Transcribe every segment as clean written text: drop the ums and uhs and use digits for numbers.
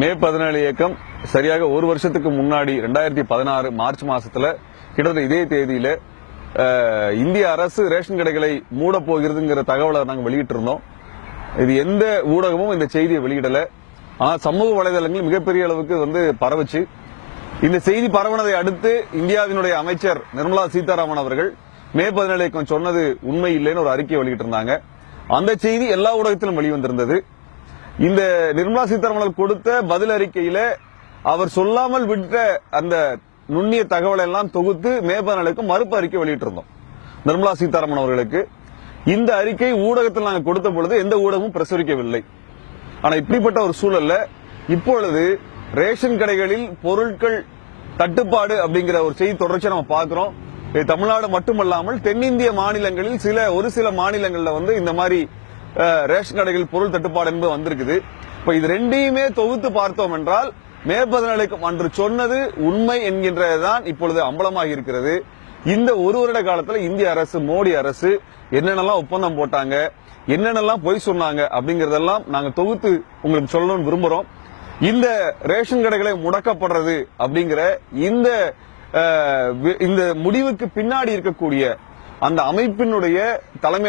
மே 17 இயக்கம் சரியாக ஒரு வருஷத்துக்கு முன்னாடி 2016 மார்ச் மாசத்துல கிட்டத்தட்ட இதே தேதியில இந்திய அரசு ரேஷன் கடைகளை மூட போகிறதுங்கிற தகவலை நாங்கள் வெளியிட்டு இருந்தோம். இது எந்த ஊடகமும் இந்த செய்தியை வெளியிடல. ஆனா சமூக வலைதளங்கள் மிகப்பெரிய அளவுக்கு பரவுச்சு. இந்த செய்தி பரவனதை அடுத்து இந்தியாவினுடைய அமைச்சர் நிர்மலா சீதாராமன் அவர்கள் மே 17 இயக்கம் சொன்னது உண்மை இல்லைன்னு ஒரு அறிக்கை வெளியிட்டு இருந்தாங்க. அந்த செய்தி எல்லா ஊடகத்திலும் வெளிவந்திருந்தது. இந்த நிர்மலா சீதாராமன் கொடுத்த பதில் அறிக்கையில அவர் சொல்லாமல் விட்ட அந்த நுண்ணிய தகவலை எல்லாம் தொகுத்து மே 17 மறுப்பு அறிக்கை வெளியிட்டு இருந்தோம். நிர்மலா சீதாராமன் அவர்களுக்கு இந்த அறிக்கை ஊடகத்தில் நாங்கள் கொடுத்த பொழுது எந்த ஊடகமும் பிரசுரிக்கவில்லை. ஆனா இப்படிப்பட்ட ஒரு சூழல்ல இப்பொழுது ரேஷன் கடைகளில் பொருட்கள் தட்டுப்பாடு அப்படிங்கிற ஒரு செய்தி தொடர்ச்சியா நம்ம பார்க்கிறோம். தமிழ்நாடு மட்டுமல்லாமல் தென்னிந்திய மாநிலங்களில் ஒரு சில மாநிலங்கள்ல இந்த மாதிரி ரேஷன் கடைகள் பொருள் தட்டுப்பாடு என்பது வந்திருக்குது. இப்ப இது ரெண்டையுமே தொகுத்து பார்த்தோம் என்றால் மே 17 அன்று சொன்னது உண்மை என்கின்றதுதான் இப்பொழுது அம்பலமாகி இருக்கிறது. இந்த ஒரு வருட காலத்துல இந்திய அரசு, மோடி அரசு என்னென்னலாம் ஒப்பந்தம் போட்டாங்க, என்னென்னலாம் பொய் சொன்னாங்க அப்படிங்கறதெல்லாம் நாங்க தொகுத்து உங்களுக்கு சொல்லணும்னு விரும்புறோம். இந்த ரேஷன் கடைகளை முடக்கப்படுறது அப்படிங்கிற இந்த முடிவுக்கு பின்னாடி இருக்கக்கூடிய அந்த அமைப்பினுடைய தலைமை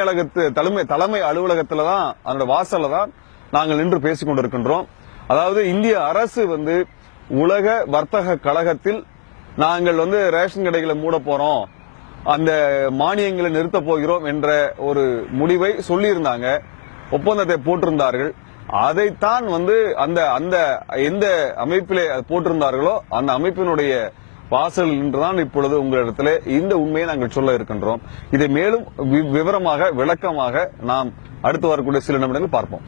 அலுவலகத்துல தான், அதோட வாசல்ல தான் நாங்கள் நின்று பேசிக் கொண்டிருக்கின்றோம். அதாவது இந்திய அரசு உலக வர்த்தக கழகத்தில் நாங்கள் ரேஷன் கடைகளை மூட போறோம், அந்த மானியங்களை நிறுத்த போகிறோம் என்ற ஒரு முடிவை சொல்லியிருந்தாங்க, ஒப்பந்தத்தை போட்டிருந்தார்கள். அதைத்தான் அந்த எந்த அமைப்பிலே போட்டிருந்தார்களோ அந்த அமைப்பினுடைய வாசல் நின்றுதான் இப்பொழுது உங்களிடத்தில் இந்த உண்மையை நாங்கள் சொல்ல இருக்கின்றோம். இதை மேலும் விவரமாக விளக்கமாக நாம் அடுத்து வரக்கூடிய சில நிமிடங்கள் பார்ப்போம்.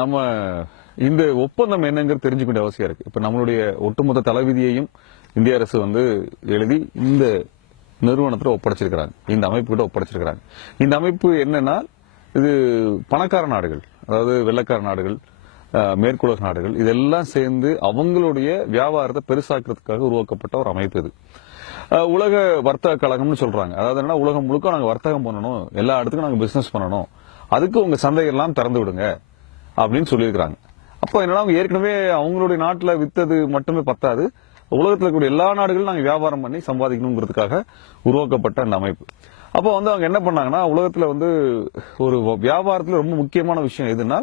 நம்ம இந்த ஒப்பந்தம் என்னங்கிறது தெரிஞ்சுக்க வேண்டிய அவசியம் இருக்கு. இப்ப நம்மளுடைய ஒட்டுமொத்த தலைவிதியையும் இந்திய அரசு எழுதி இந்த நிறுவனத்துல ஒப்படைச்சிருக்கிறாங்க, இந்த அமைப்பு கிட்ட ஒப்படைச்சிருக்கிறாங்க. இந்த அமைப்பு என்னன்னா, இது பணக்கார நாடுகள், அதாவது வெள்ளக்கார நாடுகள், மேற்குலக நாடுகள், இதெல்லாம் சேர்ந்து அவங்களுடைய வியாபாரத்தை பெருசாக்குறதுக்காக உருவாக்கப்பட்ட ஒரு அமைப்பு இது. உலக வர்த்தக கழகம்னு சொல்றாங்க. அதாவது என்ன, உலகம் முழுக்க நாங்க வர்த்தகம் பண்ணணும், எல்லா இடத்துக்கும் நாங்க பிசினஸ் பண்ணணும், அதுக்கு உங்க சந்தைகள்லாம் திறந்து விடுங்க அப்படின்னு சொல்லியிருக்கிறாங்க. அப்போ என்னன்னா, அவங்க ஏற்கனவே அவங்களுடைய நாட்டுல வித்தது மட்டுமே பத்தாது, உலகத்தில் இருக்கக்கூடிய எல்லா நாடுகளும் நாங்க வியாபாரம் பண்ணி சம்பாதிக்கணுங்கிறதுக்காக உருவாக்கப்பட்ட அந்த அமைப்பு. அப்போ அவங்க என்ன பண்ணாங்கன்னா, உலகத்துல ஒரு வியாபாரத்துல ரொம்ப முக்கியமான விஷயம் எதுனா,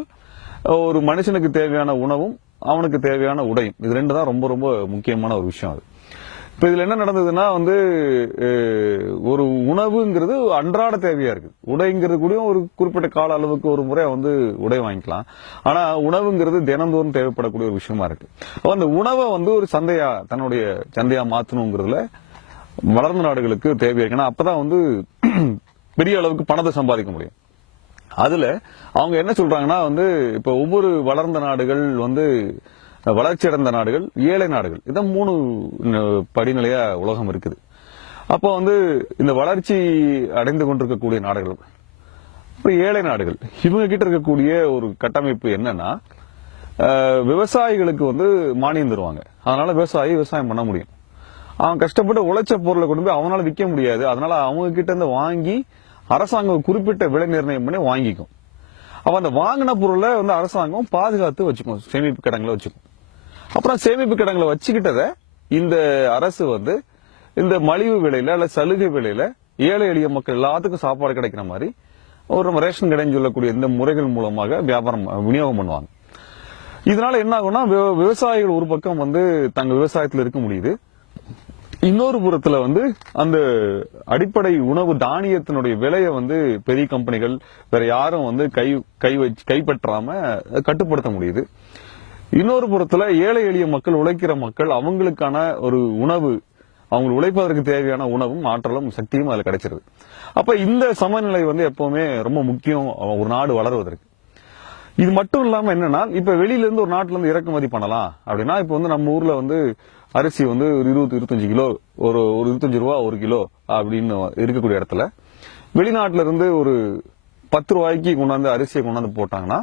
ஒரு மனுஷனுக்கு தேவையான உணவும் அவனுக்கு தேவையான உடையும், இது ரெண்டு தான் ரொம்ப ரொம்ப முக்கியமான ஒரு விஷயம். அது இப்ப இதுல என்ன நடந்ததுன்னா, ஒரு உணவுங்கிறது அன்றாட தேவையா இருக்கு, உடைங்கிறது கூட ஒரு குறிப்பிட்ட கால அளவுக்கு ஒரு முறை உடை வாங்கிக்கலாம். ஆனா உணவுங்கிறது தினந்தோறும் தேவைப்படக்கூடிய ஒரு விஷயமா இருக்கு. அந்த உணவை ஒரு தன்னுடைய சந்தையா மாத்தணுங்கிறதுல வளர்ந்த நாடுகளுக்கு தேவையா இருக்கு. ஏன்னா அப்பதான் பெரிய அளவுக்கு பணத்தை சம்பாதிக்க முடியும். அதுல அவங்க என்ன சொல்றாங்கன்னா, இப்ப ஒவ்வொரு வளர்ந்த நாடுகள் வளர்ச்சி அடைந்த நாடுகள், ஏழை நாடுகள், இதான் 3 படிநிலையா உலகம் இருக்குது. அப்போ இந்த வளர்ச்சி அடைந்து கொண்டிருக்கக்கூடிய நாடுகள், இப்ப ஏழை நாடுகள், இவங்க கிட்ட இருக்கக்கூடிய ஒரு கட்டமைப்பு என்னன்னா, விவசாயிகளுக்கு மானியம் தருவாங்க. அதனால விவசாயம் பண்ண முடியும். அவன் கஷ்டப்பட்டு உழைச்ச பொருளை கொண்டு போய் அவனால விற்க முடியாது. அதனால அவங்க கிட்ட வாங்கி அரசாங்கம் குறிப்பிட்ட விலை நிர்ணயம் பண்ணி வாங்கிக்கும். அப்ப அந்த வாங்கின பொருளை அரசாங்கம் பாதுகாத்து வச்சுக்கும், சேமிப்பு கிடங்களை வச்சுக்கும். அப்புறம் சேமிப்பு கிடங்களை வச்சுக்கிட்டத இந்த அரசு இந்த மலிவு விலையில அல்ல சலுகை விலையில ஏழை எளிய மக்கள் எல்லாத்துக்கும் சாப்பாடு கிடைக்கிற மாதிரி ஒரு ரேஷன் கடைன்னு சொல்லக்கூடிய இந்த முறைகள் மூலமாக விநியோகம் பண்ணுவாங்க. இதனால என்ன ஆகும்னா, விவசாயிகள் ஒரு பக்கம் தங்க விவசாயத்தில் இருக்க முடியுது, இன்னொரு புறத்துல அந்த அடிப்படை உணவு தானியத்தினுடைய விலையை பெரிய கம்பெனிகள் வேற யாரும் கைப்பற்றாம கட்டுப்படுத்த முடியுது. இன்னொரு புறத்துல ஏழை எளிய மக்கள், உழைக்கிற மக்கள், அவங்களுக்கான ஒரு உணவு, அவங்க உழைப்பதற்கு தேவையான உணவும் ஆற்றலும் சக்தியும் அதுல கிடைச்சிருது. அப்ப இந்த சமநிலை எப்பவுமே ரொம்ப முக்கியம் ஒரு நாடு வளர்வதற்கு. இது மட்டும் இல்லாம என்னன்னா, இப்ப வெளியில இருந்து ஒரு நாட்டுல இருந்து இறக்குமதி பண்ணலாம் அப்படின்னா, இப்ப நம்ம ஊர்ல அரிசி ஒரு 20-25 கிலோ, ஒரு 25 ரூபா ஒரு கிலோ அப்படின்னு இருக்கக்கூடிய இடத்துல வெளிநாட்டுல இருந்து ஒரு 10 ரூபாய்க்கு கொண்டாந்து அரிசியை கொண்டாந்து போட்டாங்கன்னா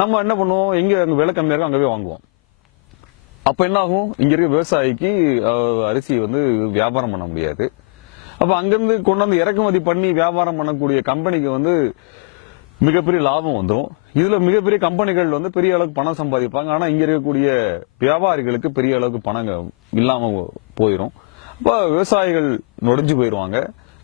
நம்ம என்ன பண்ணுவோம், எங்க விலை கம்மியா இருக்கும் அங்கே போய் வாங்குவோம். அப்ப என்ன ஆகும், இங்க இருக்க விவசாயிக்கு அரிசி வந்து வியாபாரம் பண்ண முடியாது. அப்ப அங்கிருந்து கொண்டாந்து இறக்குமதி பண்ணி வியாபாரம் பண்ணக்கூடிய கம்பெனிக்கு வந்து மிகப்பெரிய லாபம் வந்துடும். இதுல மிகப்பெரிய கம்பெனிகள் வந்து பெரிய அளவுக்கு பணம் சம்பாதிப்பாங்க. ஆனா இங்க இருக்கக்கூடிய வியாபாரிகளுக்கு பெரிய அளவுக்கு பணம் இல்லாம போயிடும். அப்ப விவசாயிகள் நொடிஞ்சு போயிருவாங்க.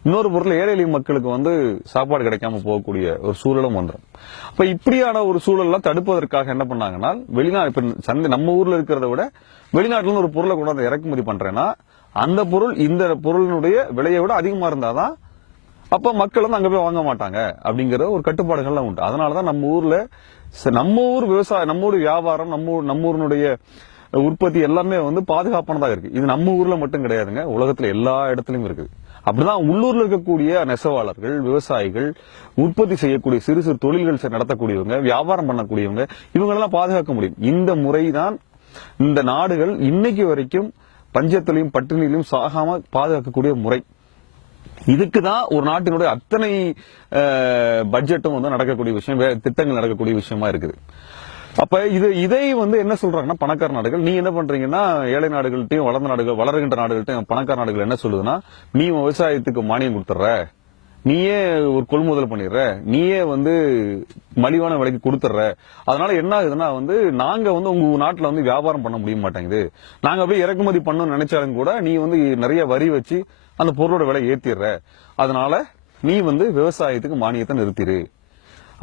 இன்னொரு பொருள் ஏழை எளிய மக்களுக்கு வந்து சாப்பாடு கிடைக்காம போகக்கூடிய ஒரு சூழலும் வந்துடும். அப்ப இப்படியான ஒரு சூழல்லாம் தடுப்பதற்காக என்ன பண்ணாங்கன்னா, வெளிநாடு இப்ப சந்தை நம்ம ஊர்ல இருக்கிறத விட வெளிநாட்டுல இருந்து ஒரு பொருளை கொண்டாந்து இறக்குமதி பண்றேன்னா அந்த பொருள் இந்த பொருளினுடைய விலையை விட அதிகமா இருந்தாதான் அப்ப மக்கள் வந்து அங்க போய் வாங்க மாட்டாங்க அப்படிங்கிற ஒரு கட்டுப்பாடுகள்லாம் உண்டு. அதனாலதான் நம்ம ஊர்ல நம்ம ஊர் விவசாயம், நம்ம ஊர் வியாபாரம், நம்ம ஊருடைய உற்பத்தி எல்லாமே வந்து பாதுகாப்பானதாக இருக்கு. இது நம்ம ஊர்ல மட்டும் கிடையாதுங்க, உலகத்துல எல்லா இடத்துலயும் இருக்குது. அப்படிதான் உள்ளூர்ல இருக்கக்கூடிய நெசவாளர்கள், விவசாயிகள், உற்பத்தி செய்யக்கூடிய சிறு சிறு தொழில்கள் நடத்தக்கூடியவங்க, வியாபாரம் பண்ணக்கூடியவங்க, இவங்களெல்லாம் பாதுகாக்க முடியும். இந்த முறைதான் இந்த நாடுகள் இன்னைக்கு வரைக்கும் பஞ்சத்திலையும் பட்டினியிலும் சாகாம பாதுகாக்கக்கூடிய முறை. இதுக்குதான் ஒரு நாட்டினுடைய அத்தனை பட்ஜெட்டும் வந்து நடக்கக்கூடிய விஷயம், திட்டங்கள் நடக்கக்கூடிய விஷயமா இருக்குது. அப்ப இதை வந்து என்ன சொல்றாங்கன்னா பணக்கார நாடுகள், நீ என்ன பண்றீங்கன்னா ஏழை நாடுகள்ட்டையும் வளர்ந்த நாடுகள், வளர்கின்ற நாடுகள்ட்டையும் பணக்கார நாடுகள் என்ன சொல்லுதுன்னா, நீ விவசாயத்துக்கு மானியம் கொடுத்துற, நீயே ஒரு கொள்முதல் பண்ணிடுற, நீயே வந்து மலிவான விலைக்கு கொடுத்துட்ற, அதனால என்ன ஆகுதுன்னா வந்து நாங்க வந்து உங்க நாட்டுல வந்து வியாபாரம் பண்ண முடிய மாட்டேங்குது, நாங்க அப்படியே இறக்குமதி பண்ணணும்னு நினைச்சாலும் கூட நீ வந்து நிறைய வரி வச்சு அந்த பொருளோட விலை ஏத்திடுற, அதனால நீ வந்து விவசாயத்துக்கு மானியத்தை நிறுத்திடு.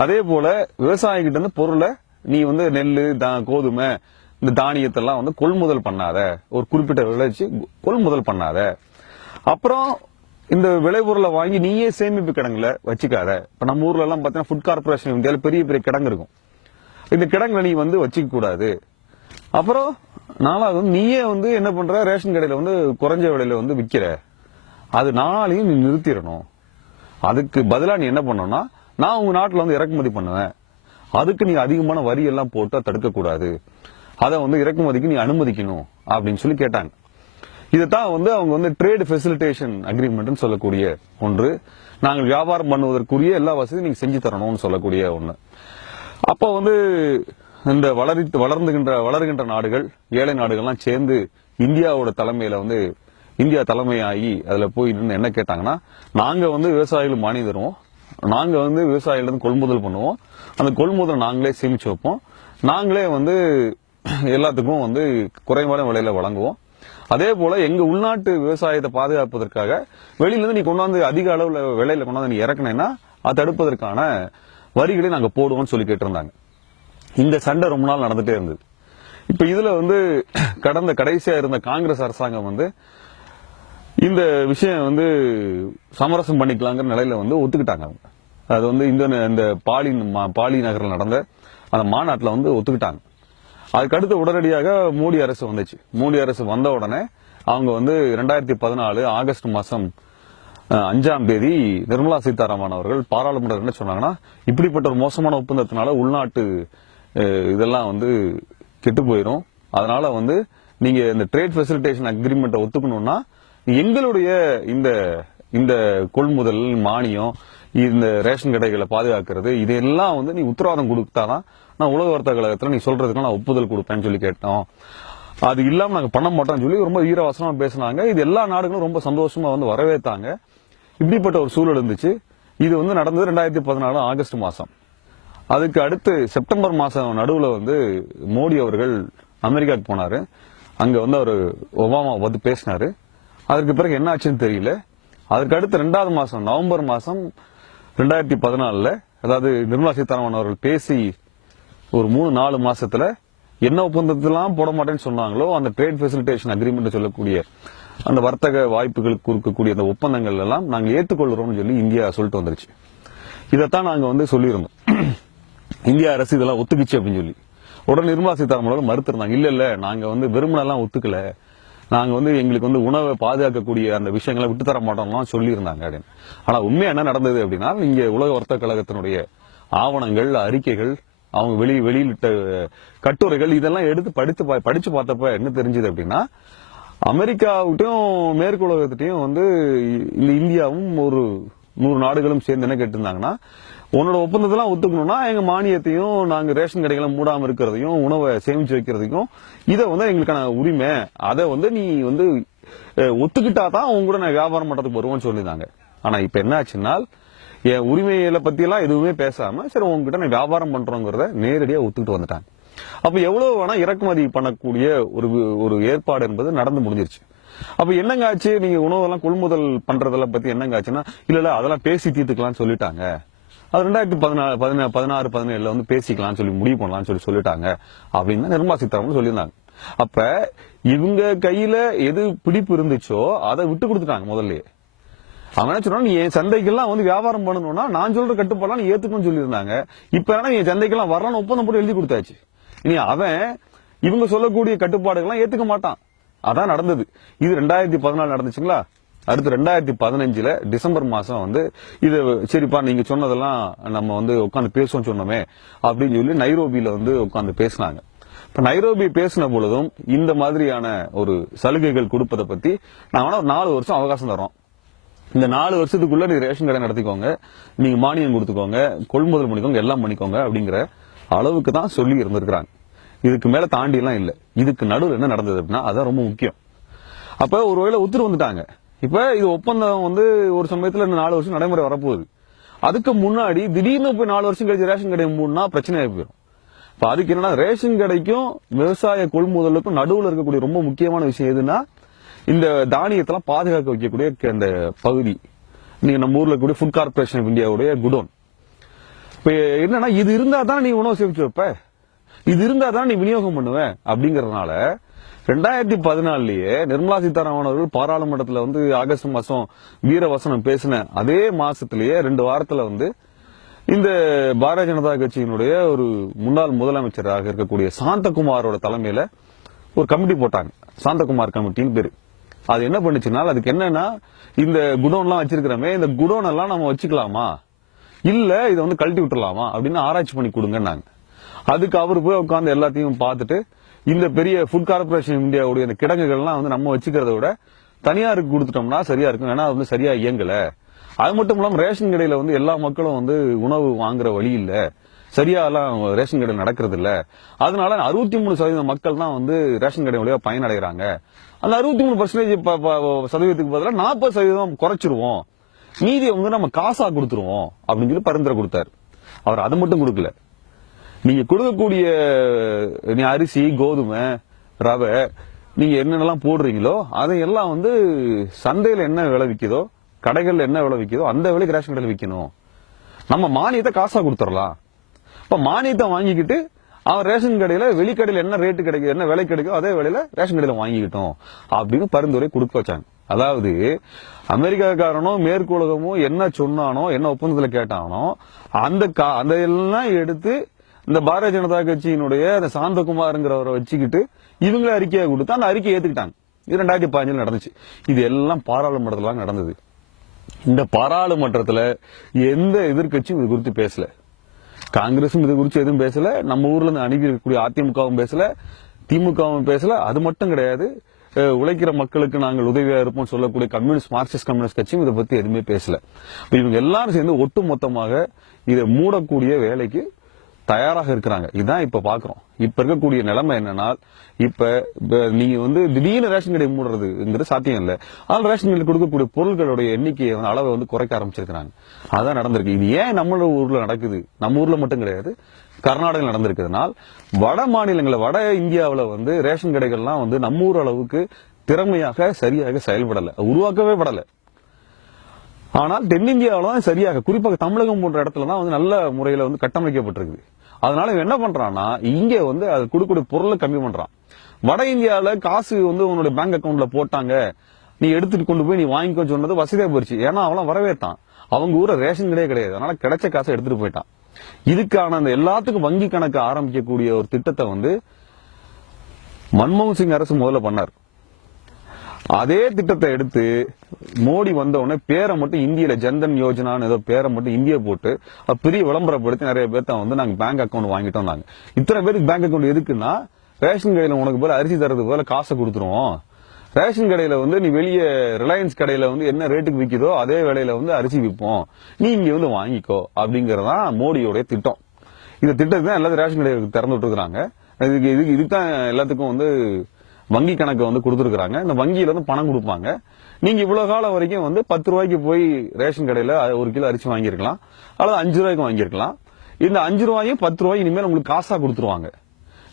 அதே போல விவசாயிகிட்ட இருந்து பொருளை நீ வந்து நெல்லு, கோதுமை, இந்த தானியத்தெல்லாம் வந்து கொள்முதல் பண்ணாத, ஒரு குறிப்பிட்ட விளைச்சி கொள்முதல் பண்ணாத. அப்புறம் இந்த விளைபொருளை வாங்கி நீயே சேமிப்பு கிடங்குல வச்சுக்காத. இப்ப நம்ம ஊர்ல எல்லாம் பாத்தீங்கன்னா ஃபுட் கார்பரேஷன் இந்தியாவில் பெரிய பெரிய கிடங்கு இருக்கும். இந்த கிடங்குல நீ வந்து வச்சுக்க கூடாது. அப்புறம் நாலாவது நீயே வந்து என்ன பண்ற, ரேஷன் கடையில வந்து குறைஞ்ச விலையில வந்து விற்கிற, அது நாளையும் நீ நிறுத்திடணும். அதுக்கு பதிலா நீ என்ன பண்ணணும்னா, நான் உங்க நாட்டுல வந்து இறக்குமதி பண்ணுவேன், அதுக்கு நீ அதிகமான வரி எல்லாம் போட்டா தடுக்க கூடாது, அதை வந்து இறக்குமதிக்கு நீ அனுமதிக்கணும் அப்படின்னு சொல்லி கேட்டாங்க. இதைத்தான் வந்து அவங்க வந்து ட்ரேட் ஃபெசிலிட்டேஷன் அக்ரிமெண்ட் சொல்லக்கூடிய ஒன்று. நாங்கள் வியாபாரம் பண்ணுவதற்குரிய எல்லா வசதியும் நீங்க செஞ்சு தரணும்னு சொல்லக்கூடிய ஒண்ணு. அப்ப வந்து இந்த வளர்கின்ற நாடுகள், ஏழை நாடுகள்லாம் சேர்ந்து இந்தியாவோட தலைமையில வந்து இந்தியா தலைமையாகி அதுல போய் என்ன கேட்டாங்கன்னா, நாங்க வந்து விவசாயிகளுக்கு மானியம் தருவோம், நாங்க வந்து விவசாயிகளிருந்து கொள்முதல் பண்ணுவோம், அந்த கொள்முதல் நாங்களே சேமிச்சு வைப்போம், நாங்களே வந்து எல்லாத்துக்கும் வந்து குறைவான விலையில வழங்குவோம். அதே போல எங்க உள்நாட்டு விவசாயத்தை பாதுகாப்பதற்காக வெளியில இருந்து நீ கொண்டாந்து அதிக அளவுல விலையில கொண்டாந்து நீ இறக்குனேன்னா அதை தடுப்பதற்கான வரிகளை நாங்க போடுவோம்னு சொல்லி கேட்டிருந்தாங்க. இந்த சண்டை ரொம்ப நாள் நடந்துட்டே இருந்தது. இப்ப இதுல வந்து கடைசியா இருந்த காங்கிரஸ் அரசாங்கம் வந்து இந்த விஷயம் வந்து சமரசம் பண்ணிக்கலாங்கிற நிலையில வந்து ஒத்துக்கிட்டாங்க. அவங்க அது வந்து இந்த பாலி நகரில் நடந்த அந்த மாநாட்டில் வந்து ஒத்துக்கிட்டாங்க. அதுக்கடுத்து உடனடியாக மோடி அரசு வந்துச்சு. மோடி அரசு வந்த உடனே அவங்க வந்து 2014 ஆகஸ்ட் மாசம் 5ஆம் தேதி நிர்மலா சீதாராமன் அவர்கள் பாராளுமன்றம் என்ன சொன்னாங்கன்னா, இப்படிப்பட்ட ஒரு மோசமான ஒப்பந்தத்தினால உள்நாட்டு இதெல்லாம் வந்து கெட்டு போயிடும், அதனால வந்து நீங்க இந்த ட்ரேட் ஃபெசிலிட்டேஷன் அக்ரிமெண்ட்டை ஒத்துக்கணும்னா எங்களுடைய இந்த கொள்முதல் மானியம், இந்த ரேஷன் கடைகளை பாதுகாக்கிறது, இதெல்லாம் வந்து நீ உத்தரவாதம் கொடுத்தாதான் நான் உலக வர்த்தக கழகத்துல நீ சொல்றதுக்கு நான் ஒப்புதல் கொடுப்பேன்னு சொல்லி கேட்டோம். அது இல்லாம நாங்க பண்ண மாட்டோம்னு சொல்லி ரொம்ப வீரவசனமா பேசினாங்க. இது எல்லா நாடுகளும் ரொம்ப சந்தோஷமா வந்து வரவேற்றாங்க. இப்படிப்பட்ட ஒரு சூழல் இருந்துச்சு. இது வந்து நடந்தது 2014 ஆகஸ்ட் மாசம். அதுக்கு அடுத்து செப்டம்பர் மாசம் நடுவுல வந்து மோடி அவர்கள் அமெரிக்காவுக்கு போனாரு. அங்க வந்து அவர் ஒபாமா பார்த்து பேசினாரு. அதற்கு பிறகு என்ன ஆச்சுன்னு தெரியல. அதற்கு அடுத்து 2வது மாசம் நவம்பர் மாசம் 2014 அதாவது நிர்மலா சீதாராமன் அவர்கள் பேசி ஒரு 3-4 மாசத்துல என்ன ஒப்பந்தத்தெல்லாம் போட மாட்டேன்னு சொன்னாங்களோ அந்த ட்ரேட் ஃபெசிலிட்டேஷன் அக்ரிமெண்ட் சொல்லக்கூடிய அந்த வர்த்தக வாய்ப்புகளுக்கு கொடுக்கக்கூடிய அந்த ஒப்பந்தங்கள் எல்லாம் நாங்க ஏற்றுக்கொள்றோம்னு சொல்லி இந்தியா சொல்லிட்டு வந்துருச்சு. இதைத்தான் நாங்க வந்து சொல்லியிருந்தோம், இந்திய அரசு இதெல்லாம் ஒத்துக்குச்சு அப்படின்னு சொல்லி. உடனே நிர்மலா சீதாராமன் மறுத்திருந்தாங்க, இல்ல நாங்க வந்து வெறுமனெல்லாம் ஒத்துக்கல, நாங்க வந்து எங்களுக்கு வந்து உணவை பாதுகாக்கக்கூடிய அந்த விஷயங்களை விட்டு தர மாட்டோம்லாம் சொல்லியிருந்தாங்க அப்படின்னு. ஆனா உண்மையா என்ன நடந்தது அப்படின்னா, இங்க உலக வர்த்தக கழகத்தினுடைய ஆவணங்கள், அறிக்கைகள், அவங்க வெளியிட்ட கட்டுரைகள் இதெல்லாம் எடுத்து படிச்சு பார்த்தப்ப என்ன தெரிஞ்சது அப்படின்னா, அமெரிக்காவிட்டையும் மேற்கு உலகத்திட்டையும் வந்து இந்த இந்தியாவும் ஒரு 100 நாடுகளும் சேர்ந்து என்ன கேட்டிருந்தாங்கன்னா, உன்னோட ஒப்பந்தத்தெல்லாம் ஒத்துக்கணும்னா எங்க மானியத்தையும் நாங்க ரேஷன் கடைகளை மூடாம இருக்கிறதையும் உணவை சேமிச்சு வைக்கிறதுக்கும் இதை வந்து எங்களுக்கான உரிமை, அதை வந்து நீ வந்து ஒத்துக்கிட்டா தான் உங்க கூட நான் வியாபாரம் பண்றதுக்கு வருவோம்னு சொல்லியிருந்தாங்க. ஆனா இப்ப என்ன ஆச்சுன்னா என் உரிமைகளை பத்தி எல்லாம் எதுவுமே பேசாம சரி உங்ககிட்ட நான் வியாபாரம் பண்றோங்கிறத நேரடியா ஒத்துக்கிட்டு வந்துட்டாங்க. அப்ப எவ்வளவு வேணா இறக்குமதி பண்ணக்கூடிய ஒரு ஏற்பாடு என்பது நடந்து முடிஞ்சிருச்சு. அப்ப என்னங்க ஆச்சு, நீங்க உணவெல்லாம் கொள்முதல் பண்றதெல்லாம் பத்தி என்னங்க ஆச்சுன்னா இல்ல அதெல்லாம் பேசி தீர்த்துக்கலாம்னு சொல்லிட்டாங்க. அது 2016-17 வந்து பேசிக்கலாம்னு சொல்லி முடிவு பண்ணலாம்னு சொல்லிட்டாங்க அப்படின்னு நிர்மலா சீதாராமன் சொல்லியிருந்தாங்க. அப்ப இவங்க கையில எது பிடிப்பு இருந்துச்சோ அதை விட்டு கொடுத்துட்டாங்க முதல்லயே. அவன் என்ன சொன்னா நீ என் சந்தைக்கெல்லாம் வந்து வியாபாரம் பண்ணணும்னா நான் சொல்ற கட்டுப்பாடெல்லாம் நீ ஏத்துக்கணும்னு சொல்லியிருந்தாங்க. இப்ப என்ன என் சந்தைக்கெல்லாம் வரலாம்னு ஒப்பந்தம் போட்டு எழுதி கொடுத்தாச்சு. இனி அவன் இவங்க சொல்லக்கூடிய கட்டுப்பாடுகள்லாம் ஏத்துக்க மாட்டான். அதான் நடந்தது. இது 2014 நடந்துச்சுங்களா. அடுத்து 2015 டிசம்பர் மாசம் வந்து இது சரிப்பா நீங்க சொன்னதெல்லாம் நம்ம வந்து உட்காந்து பேசுவோம் சொன்னோமே அப்படின்னு சொல்லி நைரோபியில வந்து உட்காந்து பேசினாங்க. இப்ப நைரோபி பேசின பொழுதும் இந்த மாதிரியான ஒரு சலுகைகள் கொடுப்பதை பத்தி நான் வேணா ஒரு 4 வருஷம் அவகாசம் தரோம். இந்த 4 வருஷத்துக்குள்ள நீ ரேஷன் கடை நடத்திக்கோங்க, நீங்க மானியம் கொடுத்துக்கோங்க, கொள்முதல் பண்ணிக்கோங்க, எல்லாம் பண்ணிக்கோங்க அப்படிங்கிற அளவுக்கு தான் சொல்லி இருந்திருக்கிறாங்க. இதுக்கு மேல தாண்டி எல்லாம் இல்ல. இதுக்கு நடுவில் என்ன நடந்தது அப்படின்னா அதான் ரொம்ப முக்கியம். அப்ப ஒருவேளை உத்தரவு வந்துட்டாங்க. இப்ப இது ஒப்பந்தம் வந்து ஒரு சமயத்துல 4 வருஷம் நடைமுறை வரப்போகுது. அதுக்கு முன்னாடி திடீர்னு போய் 4 வருஷம் கழிச்சு ரேஷன் கடை மூணுனா பிரச்சனை ஆகி போயிடும். இப்ப அதுக்கு என்னன்னா ரேஷன் கடைக்கும் விவசாய கொள்முதலுக்கும் நடுவில் இருக்கக்கூடிய ரொம்ப முக்கியமான விஷயம் எதுன்னா இந்த தானியத்தெல்லாம் பாதுகாக்க வைக்கக்கூடிய அந்த பகுதி. நீங்க நம்ம ஊர்ல கூடிய ஃபுட் கார்பரேஷன் ஆஃப் இந்தியாவுடைய குடோன். இப்ப என்னன்னா இது இருந்தா தான் நீ உணவு சேமிச்சு வைப்ப, இது இருந்தா தான் நீ விநியோகம் பண்ணுவ அப்படிங்கறதுனால 2014 நிர்மலா சீதாராமன் அவர்கள் பாராளுமன்றத்துல வந்து ஆகஸ்ட் மாசம் வீரவசனம் பேசின அதே மாசத்திலேயே 2 வாரத்துல வந்து இந்த பாரதிய ஜனதா கட்சியினுடைய ஒரு முன்னாள் முதலமைச்சராக இருக்கக்கூடிய சாந்தகுமாரோட தலைமையில ஒரு கமிட்டி போட்டாங்க. சாந்தகுமார் கமிட்டின்னு பேரு. அது என்ன பண்ணுச்சுன்னா அதுக்கு என்னன்னா இந்த குடோன்லாம் வச்சிருக்கிறோமே இந்த குடோன் எல்லாம் நம்ம வச்சுக்கலாமா இல்ல இதை வந்து கழட்டி விட்டுலாமா அப்படின்னு ஆராய்ச்சி பண்ணி கொடுங்கன்னாங்க. அதுக்கு அவர் போய் உட்காந்து எல்லாத்தையும் பார்த்துட்டு இந்த பெரிய ஃபுட் கார்பரேஷன் இந்தியாவுடைய இந்த கிடங்குகள்லாம் வந்து நம்ம வச்சுக்கிறத விட தனியாருக்கு கொடுத்துட்டோம்னா சரியா இருக்கும். ஏன்னா அது வந்து சரியா இயங்கல. அது மட்டும் இல்லாம ரேஷன் கடையில வந்து எல்லா மக்களும் வந்து உணவு வாங்குற வழி இல்ல, சரியா எல்லாம் ரேஷன் கடை நடக்கிறது இல்ல. அதனால 63% மக்கள் தான் வந்து ரேஷன் கடை வழியா பயனடைகிறாங்க. அந்த 63% சதவீதத்துக்கு பதிலாக 40% குறைச்சிருவோம், மீதியை வந்து நம்ம காசா கொடுத்துருவோம் அப்படின்னு சொல்லி பரிந்துரை கொடுத்தாரு. அவர் அதை மட்டும் கொடுக்கல, நீங்க கொடுக்கக்கூடிய அரிசி கோதுமை ரவை நீங்க என்னென்னலாம் போடுறீங்களோ அதையெல்லாம் வந்து சந்தையில என்ன விளைவிக்குதோ கடைகள்ல என்ன விளைவிக்குதோ அந்த விலைக்கு ரேஷன் கடையில் விற்கணும். நம்ம மானியத்தை காசா கொடுத்துடலாம். இப்ப மானியத்தை வாங்கிக்கிட்டு அவன் ரேஷன் கடையில வெளிக்கடையில என்ன ரேட்டு கிடைக்கும் என்ன விலை கிடைக்கும் அதே விலையில ரேஷன் கடையில வாங்கிக்கிட்டோம் அப்படின்னு பரிந்துரை கொடுக்க வச்சாங்க. அதாவது அமெரிக்காக்காரனோ மேற்கு உலகமோ என்ன சொன்னானோ என்ன ஒப்பந்தத்துல கேட்டானோ அந்த எல்லாம் எடுத்து இந்த பாரதிய ஜனதா கட்சியினுடைய அந்த சாந்தகுமார்ங்கிறவரை வச்சுக்கிட்டு இவங்களே அறிக்கையை கொடுத்து அந்த அறிக்கையை ஏத்துக்கிட்டாங்க. இது 2015 நடந்துச்சு. இது எல்லாம் பாராளுமன்றத்துல நடந்தது. இந்த பாராளுமன்றத்துல எந்த எதிர்கட்சியும் இது குறித்து பேசல. காங்கிரசும் இது குறித்து எதுவும் பேசல, நம்ம ஊர்ல இருந்து அணுகி இருக்கக்கூடிய அதிமுகவும் பேசல, திமுகவும் பேசல. அது மட்டும் கிடையாது, உழைக்கிற மக்களுக்கு நாங்கள் உதவியா இருப்போம் சொல்லக்கூடிய மார்க்சிஸ்ட் கம்யூனிஸ்ட் கட்சியும் இதை பத்தி எதுவுமே பேசல. இவங்க எல்லாரும் சேர்ந்து ஒட்டு மொத்தமாக இதை மூடக்கூடிய வேலைக்கு தயாராக இருக்கிறாங்க. இதுதான் இப்ப பாக்குறோம். இப்ப இருக்கக்கூடிய நிலைமை என்னன்னா இப்ப நீங்க வந்து திடீர்னு ரேஷன் கடை மூடுறதுங்கிறது சாத்தியம் இல்லை. அதனால ரேஷன் கடையில் கொடுக்கக்கூடிய பொருட்களுடைய எண்ணிக்கையை அளவை வந்து குறைக்க ஆரம்பிச்சிருக்காங்க. அதான் நடந்திருக்கு. இது ஏன் நம்ம ஊர்ல நடக்குது, நம்ம ஊர்ல மட்டும் கிடையாது, கர்நாடகாவில் நடந்திருக்கிறதுனால் வட மாநிலங்களில் வட இந்தியாவில் வந்து ரேஷன் கடைகள்லாம் வந்து நம்ம ஊர் அளவுக்கு திறமையாக சரியாக செயல்படலை, உருவாக்கவே படலை. ஆனால் தென்னிந்தியாவில தான் சரியாக, குறிப்பாக தமிழகம் போன்ற இடத்துல தான் வந்து நல்ல முறையில வந்து கட்டமைக்கப்பட்டிருக்கு. அதனால என்ன பண்றான்னா இங்க வந்து அது கொடுக்கக்கூடிய பொருளை கம்மி பண்றான். வட இந்தியாவில காசு வந்து உன்னோட பேங்க் அக்கௌண்ட்ல போட்டாங்க, நீ எடுத்துட்டு கொண்டு போய் நீ வாங்கிக்கோ சொன்னது வசதியா போயிடுச்சு. ஏன்னா அவன் வரவேற்றான், அவங்க ஊர ரேஷன் கிடையாது. அதனால கிடைச்ச காசை எடுத்துட்டு போயிட்டான். இதுக்கான அந்த எல்லாத்துக்கும் வங்கி கணக்கு ஆரம்பிக்கக்கூடிய ஒரு திட்டத்தை வந்து மன்மோகன் சிங் அரசு முதல்ல பண்ணார். அதே திட்டத்தை எடுத்து மோடி வந்த உடனே பேரை மட்டும் இந்தியில ஜன்தன் யோஜனான்னு ஏதோ பேரை மட்டும் இந்திய போட்டு பெரிய விளம்பரப்படுத்தி நிறைய பேர்த்த வந்து நாங்க பேங்க் அக்கௌண்ட் வாங்கிட்டோம். நாங்க இத்தனை பேருக்கு பேங்க் அக்கௌண்ட் எதுக்குன்னா ரேஷன் கடையில உனக்கு போல அரிசி தரது போல காசை கொடுத்துருவோம், ரேஷன் கடையில வந்து நீ வெளியே ரிலையன்ஸ் கடையில வந்து என்ன ரேட்டுக்கு விற்கிதோ அதே விலையில வந்து அரிசி விற்போம், நீ இங்க வந்து வாங்கிக்கோ அப்படிங்கறதான் மோடியோட திட்டம். இந்த திட்டத்தை தான் எல்லாத்தையும் ரேஷன் கடைகளுக்கு திறந்து விட்டுருக்காங்க. இதுக்கு தான் எல்லாத்துக்கும் வந்து வங்கி கணக்கு வந்து கொடுத்துருக்காங்க. இந்த வங்கியில வந்து பணம் கொடுப்பாங்க. நீங்க இவ்வளவு காலம் வரைக்கும் வந்து 10 ரூபாய்க்கு போய் ரேஷன் கடையில 1 கிலோ அரிசி வாங்கியிருக்கலாம், அல்லது 5 ரூபாய்க்கு வாங்கியிருக்கலாம். இந்த 5 ரூபாயும் 10 ரூபாயும் இனிமேல் உங்களுக்கு காசா கொடுத்துருவாங்க.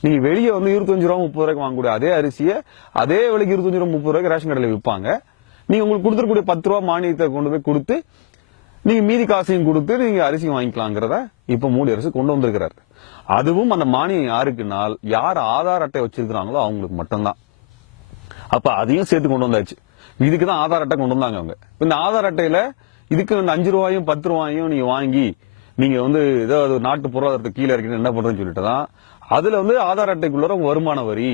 நீங்க வெளியே வந்து 25 ரூபா 30 ரூபாய்க்கு வாங்கக்கூடிய அதே அரிசியை அதே விலைக்கு 25 ரூபா 30 ரூபாய்க்கு ரேஷன் கடையில் விற்பாங்க. நீங்க உங்களுக்கு கொடுத்துருக்கூடிய 10 ரூபா மானியத்தை கொண்டு போய் கொடுத்து நீங்க மீதி காசையும் கொடுத்து நீங்க அரிசி வாங்கிக்கலாங்கிறத இப்ப மோடி அரசு கொண்டு வந்திருக்கிறாரு. அதுவும் அந்த மானியம் யாருக்குனால் யார் ஆதார் அட்டை வச்சிருக்கிறாங்களோ அவங்களுக்கு மட்டும்தான். அப்ப அதையும் சேர்த்து கொண்டு வந்தாச்சு. இதுக்குதான் ஆதார் அட்டை கொண்டு வந்தாங்க அவங்க. இந்த ஆதார் அட்டையில இதுக்கு இந்த 5 ரூபாயும் 10 ரூபாயும் நீங்க வாங்கி நீங்க வந்து ஏதாவது நாட்டு பொருளாதாரத்துக்கு கீழே இருக்கீங்க என்ன பண்றதுன்னு சொல்லிட்டுதான் அதுல வந்து ஆதார் அட்டைக்குள்ள உங்க வருமான வரி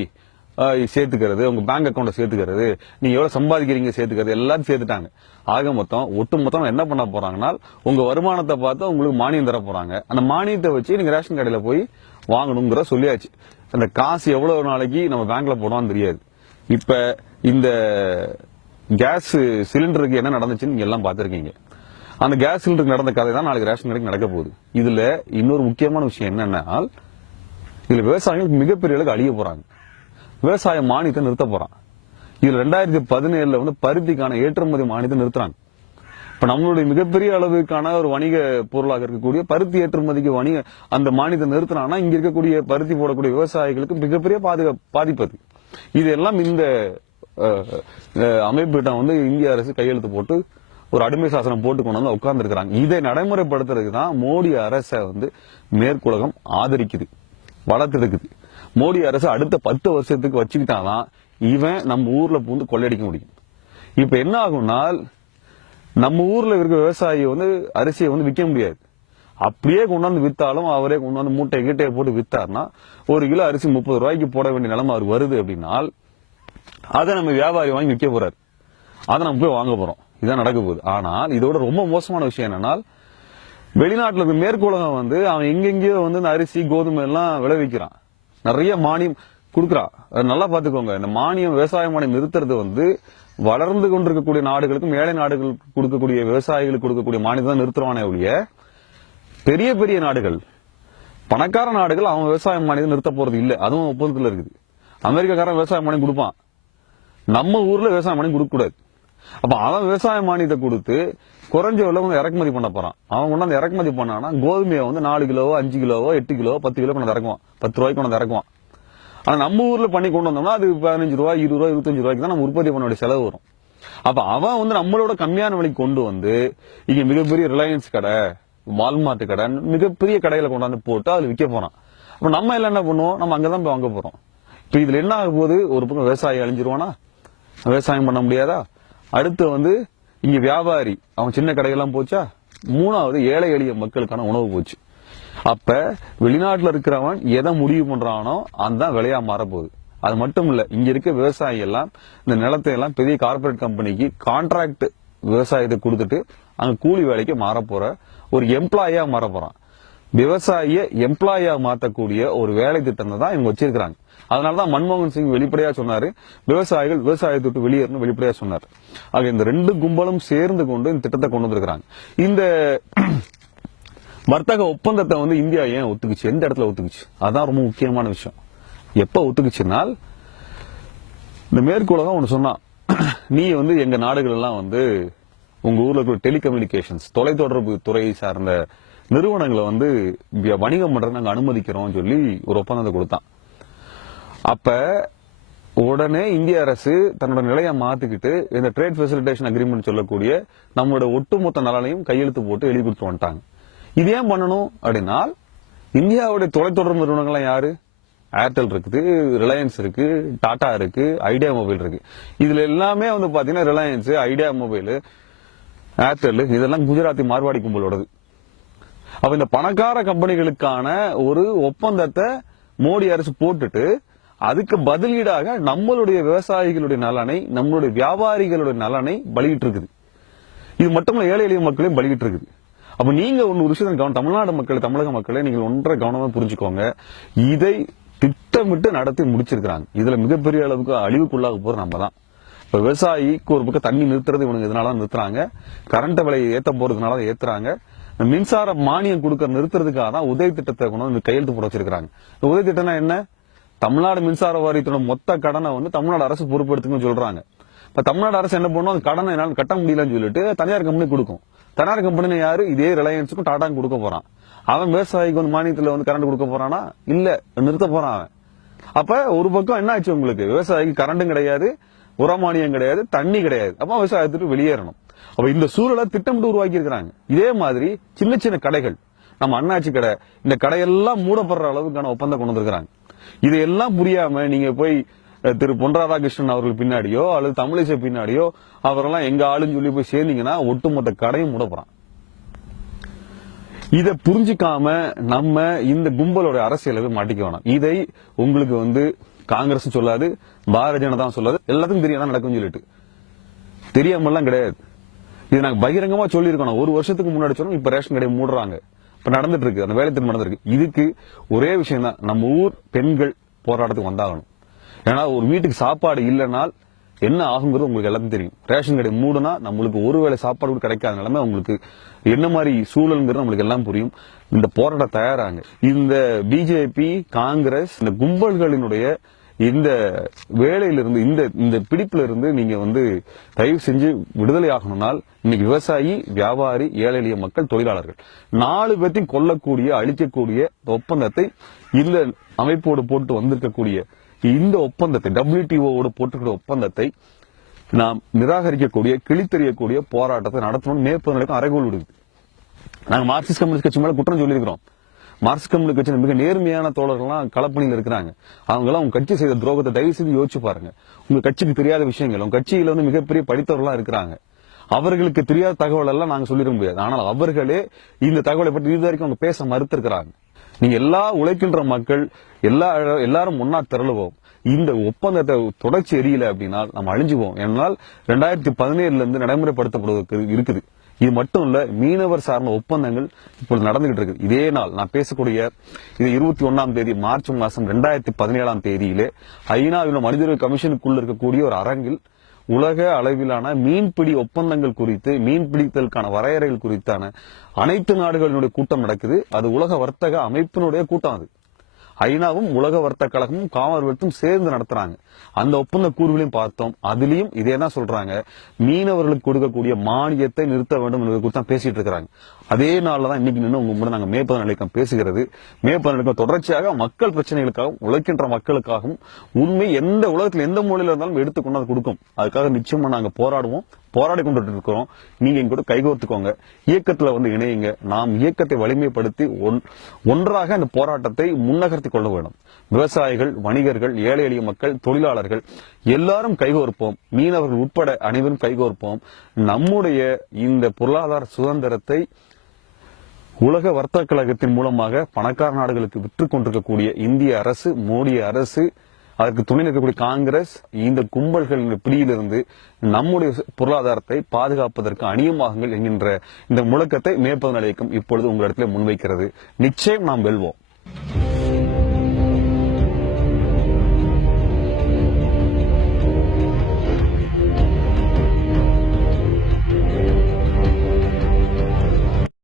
சேர்த்துக்கிறது, உங்க பேங்க் அக்கௌண்ட் சேர்த்துக்கிறது, நீங்க எவ்வளவு சம்பாதிக்கிறீங்க சேர்த்துக்கிறது எல்லாத்தையும் சேர்த்துட்டாங்க. ஆக மொத்தம் ஒட்டு மொத்தம் என்ன பண்ண போறாங்கன்னா உங்க வருமானத்தை பார்த்து உங்களுக்கு மானியம் தர போறாங்க. அந்த மானியத்தை வச்சு நீங்க ரேஷன் கடையில போய் வாங்கணுங்கிற சொல்லியாச்சு. அந்த காசு எவ்வளவு நாளைக்கு நம்ம பேங்க்ல போடுவான்னு தெரியாது. இப்ப இந்த கேஸ் சிலிண்டருக்கு என்ன நடந்துச்சுன்னு நீங்க எல்லாம் பாத்திருக்கீங்க. அந்த கேஸ் சிலிண்டருக்கு நடந்த கதை தான் நாளைக்கு ரேஷன் கடைக்கு நடக்க போகுது. இதுல இன்னொரு முக்கியமான விஷயம் என்னன்னா இதுல விவசாயிகளுக்கு மிகப்பெரிய அளவுக்கு அழிய போறாங்க. விவசாய மானியத்தை நிறுத்த போறான். இதுல 2017 வந்து பருத்திக்கான ஏற்றுமதி மானியத்தை நிறுத்துறாங்க. இப்ப நம்மளுடைய மிகப்பெரிய அளவுக்கான ஒரு வணிக பொருளாக இருக்கக்கூடிய பருத்தி ஏற்றுமதிக்கு அந்த மானியத்தை நிறுத்தினாங்கன்னா இங்க இருக்கக்கூடிய பருத்தி போடக்கூடிய விவசாயிகளுக்கு மிகப்பெரிய பாதிப்பது. இதெல்லாம் இந்த அமைப்பிடம் வந்து இந்திய அரசு கையெழுத்து போட்டு ஒரு அடிமை சாசனம் போட்டு கொண்டு வந்து உட்கார்ந்து இருக்கிறாங்க. இதை நடைமுறைப்படுத்துறதுக்கு தான் மோடி அரசை வந்து மேற்குலகம் ஆதரிக்குது, வளர்த்தெடுக்குது. மோடி அரசு அடுத்த 10 வருஷத்துக்கு வச்சுக்கிட்டாதான் இவன் நம்ம ஊர்ல பூந்து கொள்ளையடிக்க முடியும். இப்ப என்ன ஆகும்னா நம்ம ஊர்ல இருக்க விவசாயி வந்து அரிசியை வந்து விற்க முடியாது. அப்படியே கொண்டாந்து வித்தாலும் அவரே கொண்டாந்து மூட்டை கீட்டையை போட்டு வித்தாருன்னா 1 கிலோ அரிசி 30 ரூபாய்க்கு போட வேண்டிய நிலைமை அவர் வருது அப்படின்னா அதை நம்ம வியாபாரி வாங்கி விற்க போறாரு, அதை நம்ம போய் வாங்க போறோம். இதான் நடக்க போகுது. ஆனால் இதோட ரொம்ப மோசமான விஷயம் என்னன்னா வெளிநாட்டுல இருக்க மேற்குலகம் வந்து அவன் எங்கெங்கயோ வந்து இந்த அரிசி கோதுமை எல்லாம் விளைவிக்கிறான், நிறைய மானியம் கொடுக்குறான். நல்லா பாத்துக்கோங்க. இந்த மானியம் விவசாய மானியம் நிறுத்துறது வந்து வளர்ந்து கொண்டிருக்கக்கூடிய நாடுகளுக்கும் ஏழை நாடுகளுக்கு கொடுக்கக்கூடிய விவசாயிகளுக்கு கொடுக்கக்கூடிய மானியம் தான் நிறுத்துவானே ஒழிய பெரிய பெரிய நாடுகள் பணக்கார நாடுகள் அவன் விவசாய மானியம் நிறுத்த போறது இல்ல. அதுவும் ஒப்பந்தத்தில் இருக்குது. அமெரிக்காக்காரன் விவசாய மானியம் கொடுப்பான், நம்ம ஊர்ல விவசாய மானியம் கொடுக்க கூடாது. அப்ப அவன் விவசாய மானியத்தை கொடுத்து குறைஞ்ச விலை வந்து இறக்குமதி பண்ண போறான். அவன் கொண்டாந்து இறக்குமதி பண்ணானா கோதுமையை வந்து 4 கிலோவோ 5 கிலோவோ 8 கிலோ 10 கிலோ கொண்டு இறக்குவான், 10 ரூபாய்க்கு கொண்டு இறக்குவான். ஆனா நம்ம ஊர்ல பண்ணி கொண்டு வந்தோம்னா அது 15 ரூபாய் 20 ரூபாய் 25 ரூபாய்க்கு தான் நம்ம உற்பத்தி பண்ண வேண்டிய செலவு வரும். அப்ப அவன் வந்து நம்மளோட கம்மியான விலைக்கு கொண்டு வந்து இங்க மிகப்பெரிய ரிலையன்ஸ் கடை, வால்மார்ட் கடை, மிகப்பெரிய கடைகளை கொண்டாந்து போட்டு அதுல விற்க போறான். அப்ப நம்ம எல்லாம் என்ன பண்ணுவோம், நம்ம அங்கதான் போய் வாங்க போறோம். இப்ப இதுல என்ன ஆக போகுது, ஒரு பக்கம் விவசாயி அழிஞ்சிருவானா, விவசாயம் பண்ண முடியாதா, அடுத்து வந்து இங்க வியாபாரி அவன் சின்ன கடையெல்லாம் போச்சா, மூணாவது ஏழை எளிய மக்களுக்கான உணவு போச்சு. அப்ப வெளிநாட்டுல இருக்கிறவன் எதை முடிவு பண்றானோ அந்த விலையா மாறப்போகுது. அது மட்டும் இல்ல, இங்க இருக்க விவசாயி எல்லாம் இந்த நிலத்தை எல்லாம் பெரிய கார்பரேட் கம்பெனிக்கு கான்ட்ராக்ட் விவசாயத்தை கொடுத்துட்டு அங்க கூலி வேலைக்கு மாற போற ஒரு எம்ப்ளாயா மாற போறான். விவசாயிய எம்ப்ளாயா மாற்றக்கூடிய ஒரு வேலை திட்டத்தை தான் இவங்க வச்சிருக்காங்க. அதனாலதான் மன்மோகன் சிங் வெளிப்படையா சொன்னாரு, விவசாயிகள் விவசாயத்தை விட்டு வெளியேறணும் வெளிப்படையா சொன்னார். ஆக இந்த 2 கும்பலும் சேர்ந்து கொண்டு இந்த திட்டத்தை கொண்டு வந்திருக்கிறாங்க. இந்த வர்த்தக ஒப்பந்தத்தை வந்து இந்தியா ஏன் ஒத்துக்குச்சு, எந்த இடத்துல ஒத்துக்குச்சு, அதான் ரொம்ப முக்கியமான விஷயம். எப்ப ஒத்துக்குச்சுனால் இந்த மேற்குலகம் ஒண்ணு சொன்னா, நீ வந்து எங்க நாடுகள் எல்லாம் வந்து உங்க ஊர்ல இருக்கிற டெலிகம்யூனிகேஷன்ஸ் தொலைத்தொடர்பு துறையை சார்ந்த நிறுவனங்களை வந்து வணிகம் பண்றது நாங்க அனுமதிக்கிறோம் சொல்லி ஒரு ஒப்பந்தத்தை கொடுத்தான். அப்ப உடனே இந்திய அரசு தன்னோட நிலையை மாத்திக்கிட்டு இந்த ட்ரேட் ஃபெசிலிட்டேஷன் அக்ரிமெண்ட் சொல்லக்கூடிய நம்மளோட ஒட்டுமொத்த நலனையும் கையெழுத்து போட்டு எழுதி கொடுத்து வந்துட்டாங்க. இது ஏன் பண்ணணும் அப்படின்னா, இந்தியாவுடைய தொலைத்தொடர்பு நிறுவனங்கள்லாம் யாரு, ஏர்டெல் இருக்குது, ரிலையன்ஸ் இருக்கு, டாடா இருக்கு, ஐடியா மொபைல் இருக்கு. இதுல எல்லாமே வந்து பாத்தீங்கன்னா ரிலையன்ஸ், ஐடியா மொபைல், ஏர்டெல் இதெல்லாம் குஜராத்தி மார்வாடி கும்பலோடது. அப்ப இந்த பணக்கார கம்பெனிகளுக்கான ஒரு ஒப்பந்தத்தை மோடி அரசு போட்டுட்டு அதுக்கு பதிலீடாக நம்மளுடைய விவசாயிகளுடைய நலனை, நம்மளுடைய வியாபாரிகளுடைய நலனை பலியிட்டு இருக்குது. இது மட்டும் ஏழை எளிய மக்களையும் பலியிட்டு இருக்குது. அப்ப நீங்க ஒரு விஷயத்தை தமிழ்நாடு மக்கள், தமிழக மக்களை நீங்கள் ஒன்றை கவனமா புரிஞ்சுக்கோங்க. இதை திட்டமிட்டு நடத்தி முடிச்சிருக்கிறாங்க. இதுல மிகப்பெரிய அளவுக்கு அழிவுக்குள்ளாக போற நம்ம தான். இப்ப விவசாயிக்கு ஒரு பக்கம் தண்ணி நிறுத்துறது இவனுக்கு இதனால நிறுத்துறாங்க, கரண்ட் விலையை ஏத்த போறதுனால ஏத்துறாங்க, மின்சார மானியம் கொடுக்க நிறுத்துறதுக்காக தான் உதவி திட்டத்தை கொண்டு வந்து கையெழுத்து போட வச்சிருக்காங்க. உதவி திட்டம்னா என்ன? தமிழ்நாடு மின்சார வாரியத்தோட மொத்த கடனை வந்து தமிழ்நாடு அரசு பொறுப்பெடுத்துன்னு சொல்றாங்க. இப்ப தமிழ்நாடு அரசு என்ன பண்ணும், அந்த கடனை என்னால கட்ட முடியலன்னு சொல்லிட்டு தனியார் கம்பெனி கொடுக்கும். தனியார் கம்பெனி யாரு? இதே ரிலையன்ஸுக்கும் டாடாக்கும் கொடுக்க போறான். அவன் விவசாயிக்கு வந்து மானியத்துல வந்து கரண்ட் கொடுக்க போறானா? இல்ல, நிறுத்த போறான் அவன். அப்ப ஒரு பக்கம் என்ன ஆச்சு, உங்களுக்கு விவசாயிக்கு கரண்டும் கிடையாது, உரமானியம் கிடையாது, தண்ணி கிடையாது. அப்ப விவசாயத்துக்கு வெளியேறணும். அப்ப இந்த சூழலை திட்டமிட்டு உருவாக்கி இருக்கிறாங்க. இதே மாதிரி சின்ன சின்ன கடைகள், நம்ம அண்ணாச்சி கடை, இந்த கடையெல்லாம் மூடப்படுற அளவுக்கான ஒப்பந்தம் கொண்டு வந்திருக்கிறாங்க. இதையெல்லாம் புரியாம நீங்க போய் திரு பொன் ராதாகிருஷ்ணன் அவர்கள் பின்னாடியோ அல்லது தமிழிசை பின்னாடியோ அவரெல்லாம் எங்க ஆளுன்னு சொல்லி போய் சேர்ந்தீங்கன்னா ஒட்டுமொத்த கடையும் மூடப்படுறான். இதை புரிஞ்சுக்காம நம்ம இந்த கும்பலோட அரசியலை மாட்டிக்க வேணாம். இதை உங்களுக்கு வந்து காங்கிரஸ் சொல்லாது, பாரதிய ஜனதா சொல்லாது, எல்லாத்துக்கும் தெரியாதான் நடக்கும் சொல்லிட்டு தெரியாமலாம் கிடையாது. இது நாங்க பகிரங்கமா சொல்லியிருக்கோம். ஒரு வருஷத்துக்கு முன்னாடி சொன்னோம், இப்ப ரேஷன் கடையை மூடுறாங்க. இப்ப நடந்துட்டு இருக்கு, அந்த வேலை திட்டம் நடந்திருக்கு. இதுக்கு ஒரே விஷயம் தான், நம்ம ஊர் பெண்கள் போராட்டத்துக்கு வந்தாகணும். ஏன்னா ஒரு வீட்டுக்கு சாப்பாடு இல்லைனால் என்ன ஆகுங்கிறது உங்களுக்கு எல்லாத்தையும் தெரியும். ரேஷன் கடை மூடுனா நம்மளுக்கு ஒருவேளை சாப்பாடு கூட கிடைக்காத நிலைமை உங்களுக்கு என்ன மாதிரி சூழல்ங்கிறது நம்மளுக்கு எல்லாம் புரியும். இந்த போராட்டம் தயாராங்க. இந்த பிஜேபி, காங்கிரஸ், இந்த கும்பல்களினுடைய இந்த வேலையிலிருந்து, இந்த பிடிப்புல இருந்து நீங்க வந்து தயவு செஞ்சு விடுதலை ஆகணும்னால் இன்னைக்கு விவசாயி, வியாபாரி, ஏழை எளிய மக்கள், தொழிலாளர்கள் 4 பேர்த்தையும் கொல்லக்கூடிய, அழிக்கக்கூடிய ஒப்பந்தத்தை இந்த அமைப்போடு போட்டு வந்திருக்கக்கூடிய இந்த ஒப்பந்தத்தை, WTO போட்டுக்கிற ஒப்பந்தத்தை நாம் நிராகரிக்கக்கூடிய, கிழித்தெறியக்கூடிய போராட்டத்தை நடத்தணும். மே 17 அறைகோல் விடுது. நாங்க மார்க்சிஸ்ட் கம்யூனிஸ்ட் கட்சி மேல குற்றம் சொல்லியிருக்கிறோம். மார்க்சிஸ்ட் கம்யூனிஸ்ட் கட்சி மிக நேர்மையான தோழர்கள்லாம் களப்பணியில் இருக்கிறாங்க. அவங்க எல்லாம் உங்க கட்சி செய்த துரோகத்தை தயவு செய்து யோசிச்சு பாருங்க. உங்க கட்சிக்கு தெரியாத விஷயங்கள், உங்க கட்சியில வந்து மிகப்பெரிய படித்தவர்களா இருக்கிறாங்க. அவர்களுக்கு தெரியாத தகவல் எல்லாம் நாங்க சொல்லிட முடியாது. ஆனால் அவர்களே இந்த தகவலை பற்றி இது வரைக்கும் அவங்க பேச மறுத்திருக்கிறாங்க. நீங்க எல்லா உழைக்கின்ற மக்கள் எல்லாரும் ஒன்னா திரளுவோம். இந்த ஒப்பந்தத்தை தொடர்ச்சி எரியல அப்படின்னா நம்ம அழிஞ்சுவோம். என்னால் 2017 இருந்து நடைமுறைப்படுத்தப்படுவதற்கு இருக்குது. இது மட்டும் இல்ல, மீனவர் சார்ந்த ஒப்பந்தங்கள் இப்பொழுது நடந்துகிட்டு இருக்கு. இதே நாள் நான் பேசக்கூடிய இது 21ஆம் தேதி மார்ச் மாசம் 2017ஆம் தேதியிலே ஐநாவின் மனித கமிஷனுக்குள்ள இருக்கக்கூடிய ஒரு அரங்கில் உலக அளவிலான மீன்பிடி ஒப்பந்தங்கள் குறித்து, மீன்பிடித்தலுக்கான வரையறைகள் குறித்தான அனைத்து நாடுகளினுடைய கூட்டம் நடக்குது. அது உலக வர்த்தக அமைப்பினுடைய கூட்டம். அது ஐநாவும் உலக வர்த்தக கழகமும் காமன்வெல்த்தும் சேர்ந்து நடத்துறாங்க. அந்த ஒப்பந்த கூறுகளையும் பார்த்தோம். அதுலயும் இதே தான் சொல்றாங்க, மீனவர்களுக்கு கொடுக்கக்கூடிய மானியத்தை நிறுத்த வேண்டும் என்பதை குறித்து தான் பேசிட்டு இருக்கிறாங்க. அதே நாள்ல தான் இன்னைக்கு நின்று உங்க முன்னாடி நாங்க மே 17 பேசுகிறது. மே 17 தொடர்ச்சியாக மக்கள் பிரச்சனைகளுக்காகவும் உழைக்கின்ற மக்களுக்காகவும் உண்மை எந்த உலகத்தில் எந்த மூலையில இருந்தாலும் எடுத்துக்கொண்டு கொடுக்கும். அதுக்காக நிச்சயமா நாங்க போராடுவோம், போராடி கொண்டு இருக்கிறோம். நீங்க எங்க கூட கைகோர்த்துக்கோங்க, இயக்கத்துல வந்து இணையுங்க. நாம் இயக்கத்தை வலிமைப்படுத்தி ஒன்றாக அந்த போராட்டத்தை முன்னகர்த்தி கொள்ள வேண்டும். விவசாயிகள், வணிகர்கள், ஏழை எளிய மக்கள், தொழிலாளர்கள் எல்லாரும் கைகோர்ப்போம். மீனவர்கள் உட்பட அனைவரும் கைகோர்ப்போம். நம்முடைய இந்த பொருளாதார சுதந்திரத்தை உலக வர்த்தக கழகத்தின் மூலமாக பணக்கார நாடுகளுக்கு விற்று கொண்டிருக்கக்கூடிய இந்திய அரசு, மோடி அரசு, அதற்கு துணை நிற்கக்கூடிய காங்கிரஸ், இந்த கும்பல்களின் பிடியிலிருந்து நம்முடைய பொருளாதாரத்தை பாதுகாப்பதற்கு அணியமாகுங்கள் என்கின்ற இந்த முழக்கத்தை மே 17 இப்பொழுது உங்களிடத்தில் முன்வைக்கிறது. நிச்சயம் நாம் வெல்வோம்.